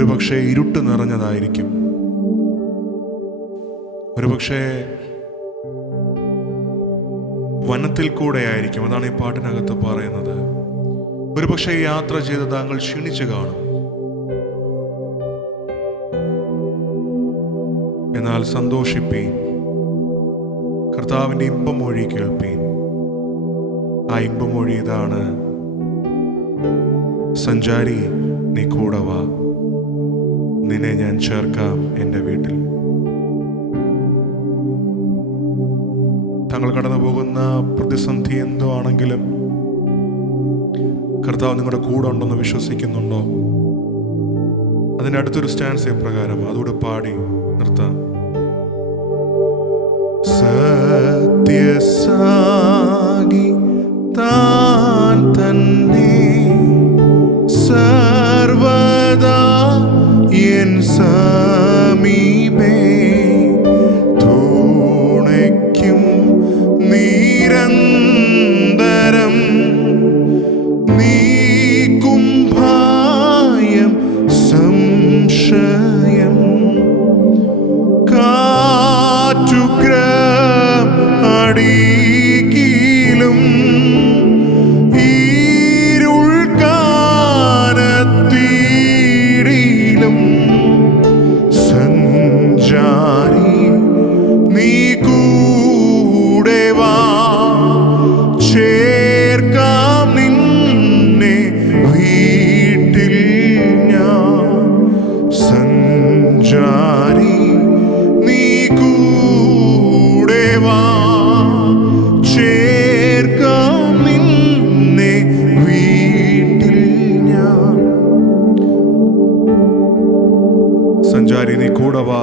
ഒരുപക്ഷെ ഇരുട്ട് നിറഞ്ഞതായിരിക്കും. ഒരുപക്ഷെ വനത്തിൽ കൂടെ ആയിരിക്കും അതാണ് ഈ പാട്ടിനകത്ത് പറയുന്നത്. ഒരുപക്ഷെ യാത്ര ചെയ്ത് താങ്കൾ ക്ഷീണിച്ചു കാണും. എന്നാൽ സന്തോഷിപ്പീൻ. കർത്താവിന്റെ ഇമ്പമൊഴി കേൾപ്പീൻ. ആ ഇമ്പമൊഴി ഇതാണ്. സഞ്ചാരി നീ കൂടെ വാ. നിന്നെ ഞാൻ ചേർക്കാം എന്റെ വീട്ടിൽ. തങ്ങൾ കടന്നു പോകുന്ന പ്രതിസന്ധി എന്തോ ആണെങ്കിലും കർത്താവ് നിങ്ങളുടെ കൂടെ ഉണ്ടെന്ന് വിശ്വസിക്കുന്നുണ്ടോ? അതിന്റെ അടുത്തൊരു സ്റ്റാൻസ് എപ്രകാരം? അതുകൂടെ പാടി നിർത്താം. സത്യസാഗി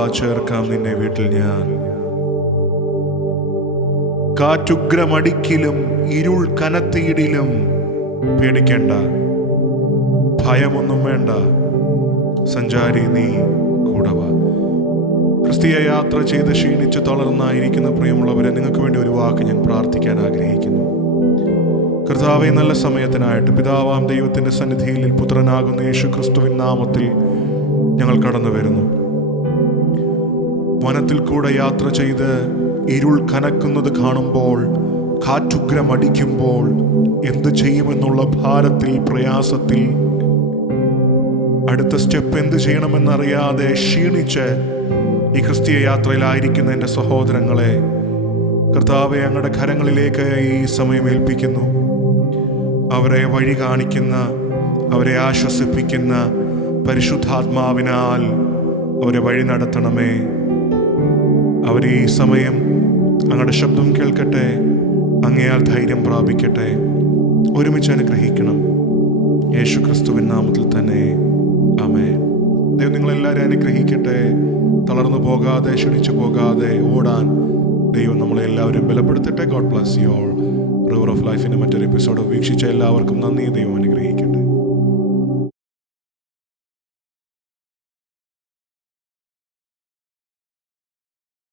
ചേർക്കാം നിന്നെ വീട്ടിൽ ഞാൻ. കാറ്റുഗ്രമടിക്കിലും ഇരുൾ കനത്തിയിടിലും പേടിക്കേണ്ട. ഭയമൊന്നും വേണ്ട. സഞ്ചാരി നീ കൂടവ. ക്രിസ്തീയ യാത്ര ചെയ്ത് ക്ഷീണിച്ച് തളർന്നായിരിക്കുന്ന പ്രിയമുള്ളവരെ നിങ്ങൾക്ക് വേണ്ടി ഒരു വാക്ക് ഞാൻ പ്രാർത്ഥിക്കാൻ ആഗ്രഹിക്കുന്നു. കർത്താവെ നല്ല സമയത്തിനായിട്ട് പിതാവാം ദൈവത്തിന്റെ സന്നിധിയിൽ പുത്രനാകുന്ന യേശു ക്രിസ്തുവിൻ നാമത്തിൽ ഞങ്ങൾ കടന്നു വരുന്നു വനത്തിൽ കൂടെ യാത്ര ചെയ്ത് ഇരുൾ കനക്കുന്നത് കാണുമ്പോൾ കാറ്റുഗ്രം അടിക്കുമ്പോൾ എന്ത് ചെയ്യുമെന്നുള്ള ഭാരത്തിൽ പ്രയാസത്തിൽ. അടുത്ത സ്റ്റെപ്പ് എന്ത് ചെയ്യണമെന്നറിയാതെ ക്ഷീണിച്ച് ഈ ക്രിസ്തീയ യാത്രയിലായിരിക്കുന്ന എന്റെ സഹോദരങ്ങളെ കർത്താവെ അങ്ങയുടെ കരങ്ങളിലേക്ക് ഈ സമയം ഏൽപ്പിക്കുന്നു. അവരെ വഴി കാണിക്കുന്ന അവരെ ആശ്വസിപ്പിക്കുന്ന പരിശുദ്ധാത്മാവിനാൽ അവരെ വഴി നടത്തണമേ. അവർ ഈ സമയം അങ്ങയുടെ ശബ്ദം കേൾക്കട്ടെ അങ്ങയാൽ ധൈര്യം പ്രാപിക്കട്ടെ. ഒരുമിച്ച് അനുഗ്രഹിക്കണം. യേശു ക്രിസ്തുവിൻ നാമത്തിൽ തന്നെ. അമേ ദൈവം നിങ്ങളെല്ലാവരും അനുഗ്രഹിക്കട്ടെ. തളർന്നു പോകാതെ ക്ഷണിച്ചു പോകാതെ ഓടാൻ ദൈവം നമ്മളെ എല്ലാവരും ബലപ്പെടുത്തട്ടെ. God bless all river of ലൈഫിന്റെ മറ്റൊരു എപ്പിസോഡ് വീക്ഷിച്ച എല്ലാവർക്കും നന്ദി. ദൈവം അനുഗ്രഹിക്കും